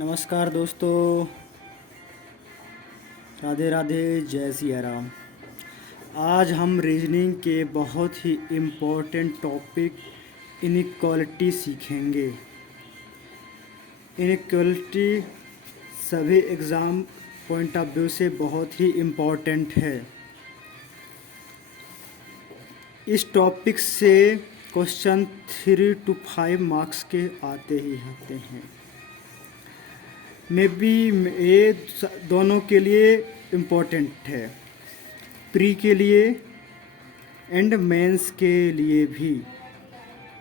नमस्कार दोस्तों, राधे राधे, जय सिया राम। आज हम रीजनिंग के बहुत ही इम्पोर्टेंट टॉपिक इनइक्वालिटी सीखेंगे। इनइक्वालिटी सभी एग्ज़ाम पॉइंट ऑफ व्यू से बहुत ही इम्पोर्टेंट है। इस टॉपिक से क्वेश्चन 3 to 5 मार्क्स के आते हैं। मे बी ये दोनों के लिए इम्पोर्टेंट है, प्री के लिए एंड मेंस के लिए भी,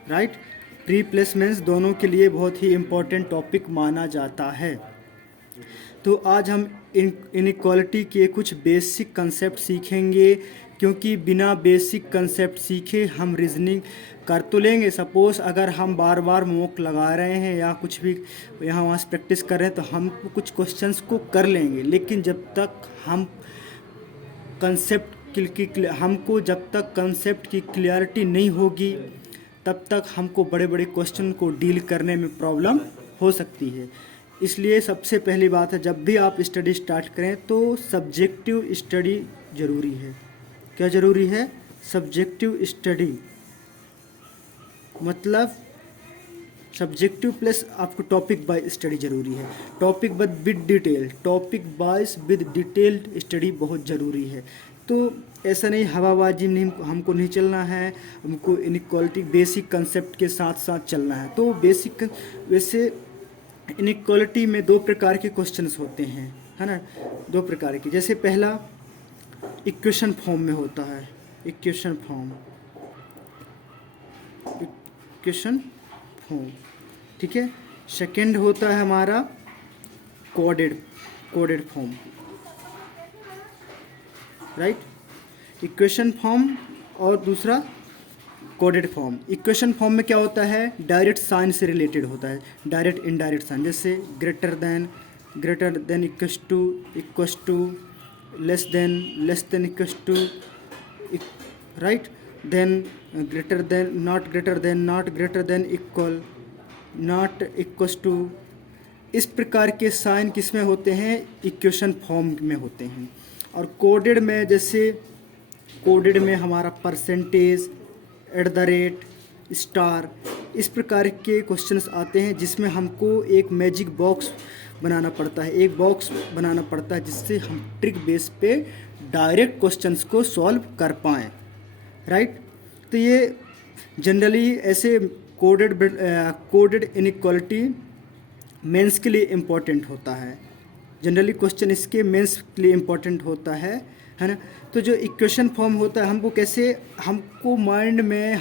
राइट। प्री प्लस मेंस दोनों के लिए बहुत ही इम्पोर्टेंट टॉपिक माना जाता है। तो आज हम इनइक्वालिटी के कुछ बेसिक कंसेप्ट सीखेंगे, क्योंकि बिना बेसिक कंसेप्ट सीखे हम रीजनिंग कर तो लेंगे। सपोज़ अगर हम बार बार मॉक लगा रहे हैं या कुछ भी यहाँ वहाँ से प्रैक्टिस कर रहे हैं तो हम कुछ क्वेश्चंस को कर लेंगे, लेकिन जब तक हम जब तक कंसेप्ट की क्लियरिटी नहीं होगी तब तक हमको बड़े बड़े क्वेश्चन को डील करने में प्रॉब्लम हो सकती है। इसलिए सबसे पहली बात है, जब भी आप स्टडी स्टार्ट करें तो सब्जेक्टिव स्टडी ज़रूरी है। क्या ज़रूरी है? सब्जेक्टिव स्टडी, मतलब सब्जेक्टिव प्लस आपको टॉपिक वाइज स्टडी ज़रूरी है। Topic wise with detailed study बहुत ज़रूरी है। तो ऐसा नहीं हवाबाजी नहीं, हमको नहीं चलना है, हमको इनइक्वालिटी बेसिक कंसेप्ट के साथ साथ चलना है। तो वैसे इनइक्वालिटी में दो प्रकार के क्वेश्चंस होते हैं, है ना, दो प्रकार के। जैसे पहला इक्वेशन फॉर्म में होता है, इक्वेशन फॉर्म, ठीक है। सेकंड होता है हमारा coded form, right. Equation form और दूसरा कोडेड फॉर्म। इक्वेशन फॉर्म में क्या होता है? डायरेक्ट साइन से रिलेटेड होता है, डायरेक्ट इनडायरेक्ट साइन। जैसे greater than equals to less than equals to, right. Then greater than not greater than equal, not equals to. इस प्रकार के साइन किस में होते हैं? इक्वेशन फॉर्म में होते हैं। और कोडेड में, जैसे कोडेड में हमारा परसेंटेज, @ स्टार, इस प्रकार के क्वेश्चंस आते हैं जिसमें हमको एक मैजिक बॉक्स बनाना पड़ता है, एक बॉक्स बनाना पड़ता है जिससे हम ट्रिक बेस पे डायरेक्ट क्वेश्चंस को सॉल्व कर पाएँ, राइट। तो ये जनरली ऐसे कोडेड इनइक्वालिटी मेंस के लिए इम्पोर्टेंट होता है। जनरली क्वेश्चन इसके मेंस के लिए इम्पोर्टेंट होता है ना। तो जो इक्वेशन फॉर्म होता है, हमको माइंड में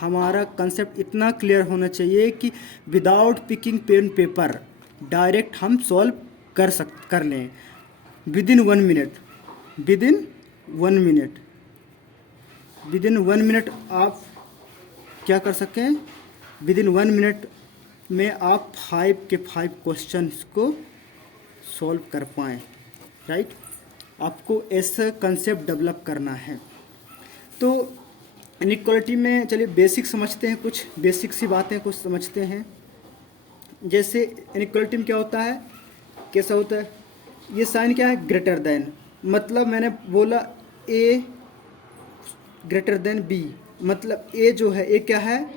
हमारा कंसेप्ट इतना क्लियर होना चाहिए कि without picking pen paper direct हम सॉल्व कर लें विदिन 1 मिनट। आप क्या कर सकें? विदिन 1 मिनट में आप 5 के 5 क्वेश्चंस को सॉल्व कर पाएँ, राइट। आपको ऐसा कंसेप्ट डेवलप करना है। तो इनइक्वालिटी में चलिए बेसिक समझते हैं, कुछ बेसिक सी बातें कुछ समझते हैं। जैसे इनइक्वालिटी में क्या होता है, कैसा होता है? ये साइन क्या है? ग्रेटर देन, मतलब मैंने बोला A ग्रेटर देन B, मतलब A जो है, A क्या है?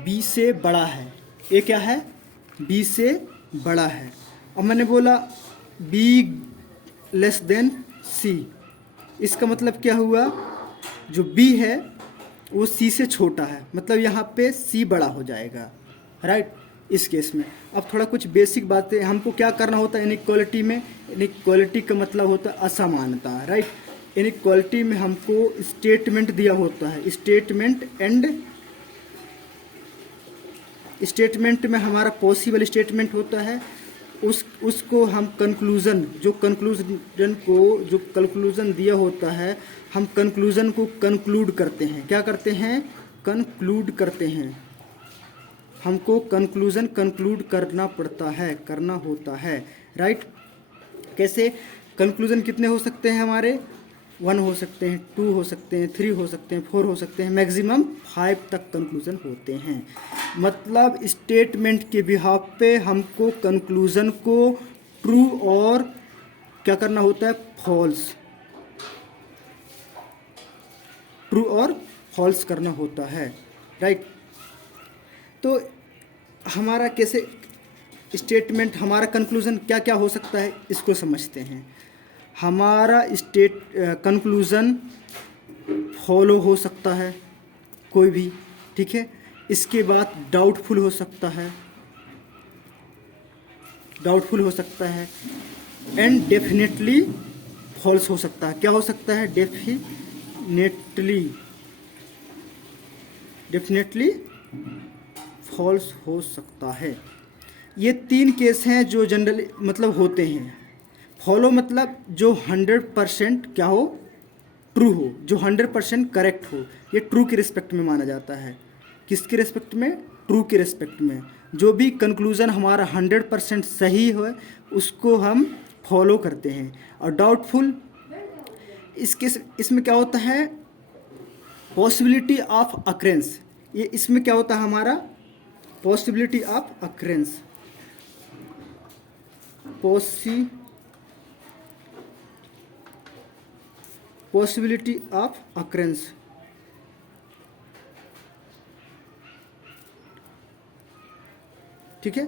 B से बड़ा है। A क्या है? B से बड़ा है। और मैंने बोला B लेस देन C, इसका मतलब क्या हुआ? जो B है वो C से छोटा है, मतलब यहाँ पे C बड़ा हो जाएगा, राइट। इस केस में अब थोड़ा कुछ बेसिक बातें, हमको क्या करना होता है इनइक्वालिटी में? इनइक्वालिटी का मतलब होता है असमानता, राइट। इनइक्वालिटी में हमको स्टेटमेंट दिया होता है, स्टेटमेंट में हमारा पॉसिबल स्टेटमेंट होता है, उसको हम जो कंक्लूजन दिया होता है, हम कंक्लूजन को कंक्लूड करते हैं। क्या करते हैं? कंक्लूड करते हैं। हमको कंक्लूजन कंक्लूड करना होता है, राइट। कैसे? कंक्लूजन कितने हो सकते हैं हमारे? 1 हो सकते हैं, 2 हो सकते हैं, 3 हो सकते हैं, 4 हो सकते हैं, मैक्सिमम 5 तक कंक्लूजन होते हैं। मतलब स्टेटमेंट के बिहाफ पे हमको कंक्लूजन को ट्रू और क्या करना होता है, फॉल्स, ट्रू और फॉल्स करना होता है, राइट। तो हमारा कैसे स्टेटमेंट, हमारा कंक्लूजन क्या क्या हो सकता है इसको समझते हैं। हमारा कंक्लूजन फॉलो हो सकता है कोई भी, ठीक है। इसके बाद डाउटफुल हो सकता है, डाउटफुल हो सकता है, एंड डेफिनेटली फॉल्स हो सकता है। क्या हो सकता है, डेफिनेटली, डेफिनेटली फॉल्स हो सकता है। ये 3 केस हैं जो जनरली मतलब होते हैं। फॉलो मतलब जो 100% क्या हो, ट्रू हो, जो 100% करेक्ट हो, ये ट्रू के रिस्पेक्ट में माना जाता है। किसके रिस्पेक्ट में, ट्रू के रिस्पेक्ट में। जो भी कंक्लूज़न हमारा 100% सही हो उसको हम फॉलो करते हैं। और डाउटफुल, इसमें क्या होता है, पॉसिबिलिटी ऑफ अक्रेंस। ये इसमें क्या होता है हमारा, possibility of occurrences, possibility of occurrences, ठीक है।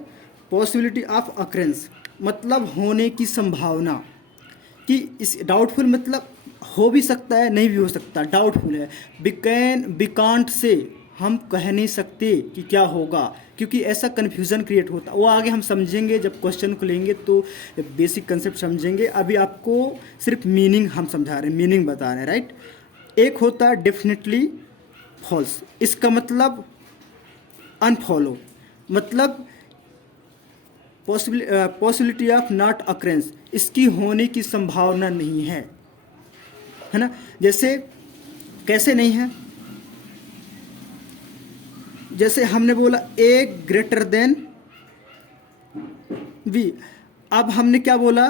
पॉसिबिलिटी ऑफ अक्रेंस मतलब होने की संभावना, कि इस डाउटफुल मतलब हो भी सकता है नहीं भी हो सकता, डाउटफुल है। बिकांट से हम कह नहीं सकते कि क्या होगा, क्योंकि ऐसा कन्फ्यूज़न क्रिएट होता है। वो आगे हम समझेंगे जब क्वेश्चन को लेंगे तो बेसिक कंसेप्ट समझेंगे। अभी आपको सिर्फ मीनिंग हम समझा रहे हैं, मीनिंग बता रहे हैं, राइट। एक होता है डेफिनेटली फॉल्स, इसका मतलब अनफॉलो, मतलब पॉसिबिलिटी ऑफ नॉट अक्रेंस, इसकी होने की संभावना नहीं है ना। जैसे कैसे नहीं है, जैसे हमने बोला ए ग्रेटर देन बी, अब हमने क्या बोला,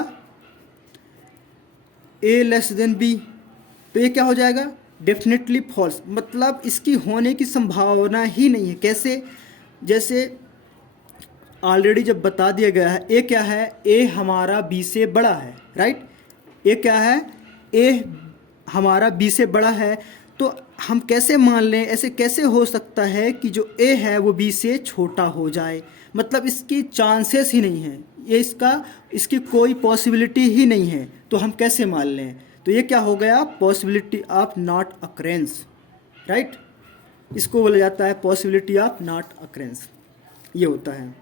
ए लेस देन बी, तो ये क्या हो जाएगा, डेफिनेटली फॉल्स, मतलब इसकी होने की संभावना ही नहीं है। कैसे, जैसे ऑलरेडी जब बता दिया गया है, ए क्या है, ए हमारा बी से बड़ा है, राइट। ए क्या है, ए हमारा बी से बड़ा है, तो हम कैसे मान लें, ऐसे कैसे हो सकता है कि जो ए है वो बी से छोटा हो जाए, मतलब इसकी चांसेस ही नहीं है, ये इसकी कोई पॉसिबिलिटी ही नहीं है, तो हम कैसे मान लें। तो ये क्या हो गया, possibility of not occurrence, right. इसको बोला जाता है पॉसिबिलिटी ऑफ नॉट अक्रेंस, ये होता है।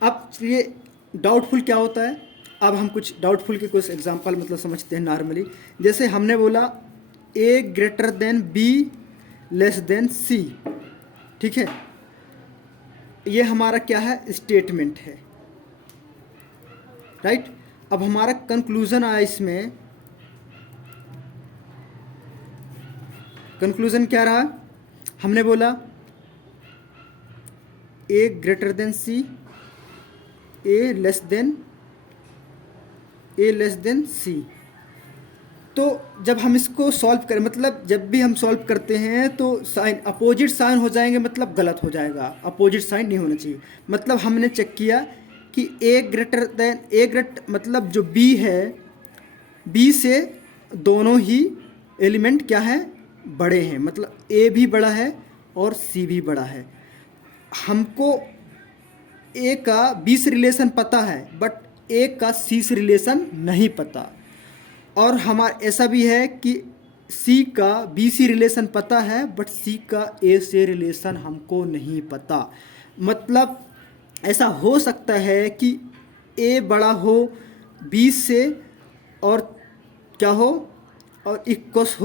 अब ये डाउटफुल क्या होता है, अब हम कुछ डाउटफुल के कुछ एग्जांपल मतलब समझते हैं नॉर्मली। जैसे हमने बोला A greater than B less than C, ठीक है। ये हमारा क्या है, स्टेटमेंट है, राइट। अब हमारा कंक्लूजन आया इसमें, कंक्लूजन क्या रहा, हमने बोला A greater then C, A less than सी। तो जब हम इसको सॉल्व करें, मतलब जब भी हम सॉल्व करते हैं तो साइन अपोजिट साइन हो जाएंगे, मतलब गलत हो जाएगा, अपोजिट साइन नहीं होना चाहिए। मतलब हमने चेक किया कि ए ग्रेटर देन, मतलब जो बी है, बी से दोनों ही एलिमेंट क्या है, बड़े हैं, मतलब ए भी बड़ा है और सी भी बड़ा है। हमको ए का बी से रिलेशन पता है बट ए का सी से रिलेशन नहीं पता, और हमारा ऐसा भी है कि सी का बी से रिलेशन पता है बट सी का ए से रिलेशन हमको नहीं पता। मतलब ऐसा हो सकता है कि ए बड़ा हो बी से और क्या हो, और इक्वस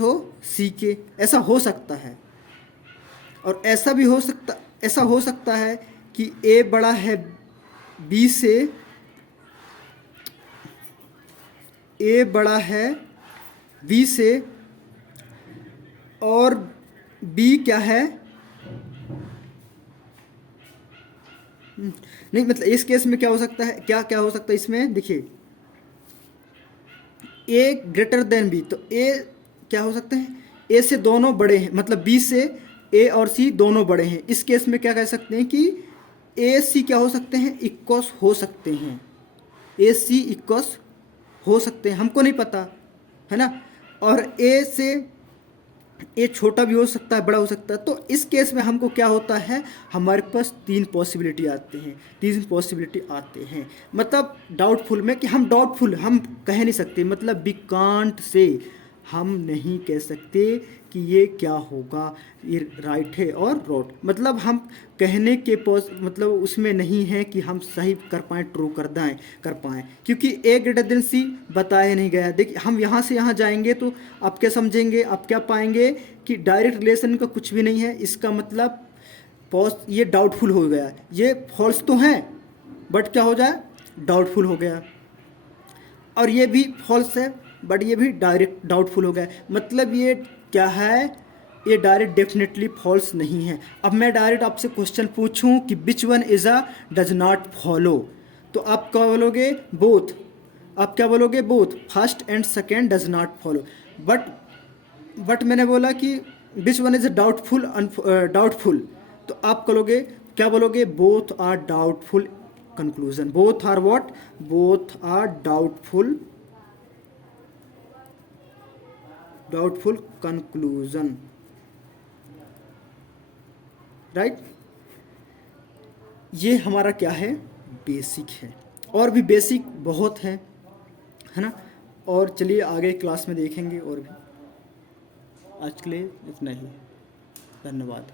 हो सी के, ऐसा हो सकता है। और ऐसा हो सकता है कि ए बड़ा है बी से, ए बड़ा है बी से और बी क्या है, नहीं मतलब इस केस में क्या हो सकता है, क्या क्या हो सकता है इसमें, देखिए ए ग्रेटर देन बी, तो ए क्या हो सकते हैं, ए से दोनों बड़े हैं, मतलब बी से ए और सी दोनों बड़े हैं। इस केस में क्या कह सकते हैं कि ए सी क्या हो सकते हैं, इक्वस हो सकते हैं, ए सी इक्वस हो सकते हैं, हमको नहीं पता है ना। और ए से ए छोटा भी हो सकता है, बड़ा हो सकता है। तो इस केस में हमको क्या होता है, हमारे पास तीन पॉसिबिलिटी आते हैं। मतलब डाउटफुल में कि हम डाउटफुल हम कह नहीं सकते, मतलब वी कांट से, हम नहीं कह सकते कि ये क्या होगा, ये राइट है और रॉट, मतलब हम कहने के मतलब उसमें नहीं है कि हम सही कर पाएँ, ट्रू कर पाएँ, क्योंकि ए ग्रेटर देन सी बताया नहीं गया। देखिए हम यहाँ से यहाँ जाएंगे तो आप क्या समझेंगे, आप क्या पाएंगे कि डायरेक्ट रिलेशन का कुछ भी नहीं है, इसका मतलब ये डाउटफुल हो गया, ये फॉल्स तो है बट क्या हो जाए, डाउटफुल हो गया। और ये भी फॉल्स है बट ये भी डायरेक्ट डाउटफुल हो गया, मतलब ये क्या है, ये डायरेक्ट डेफिनेटली फॉल्स नहीं है। अब मैं डायरेक्ट आपसे क्वेश्चन पूछूं कि which one is a does not follow, तो आप क्या बोलोगे, बोथ, आप क्या बोलोगे, both first and second does not follow. But मैंने बोला कि which one is a doubtful, तो आप कहोगे, क्या बोलोगे, both are doubtful conclusion, both are what, both are doubtful conclusion, right. ये हमारा क्या है, बेसिक है, और भी बेसिक बहुत है ना। और चलिए आगे क्लास में देखेंगे और भी। आज के लिए इतना ही, धन्यवाद।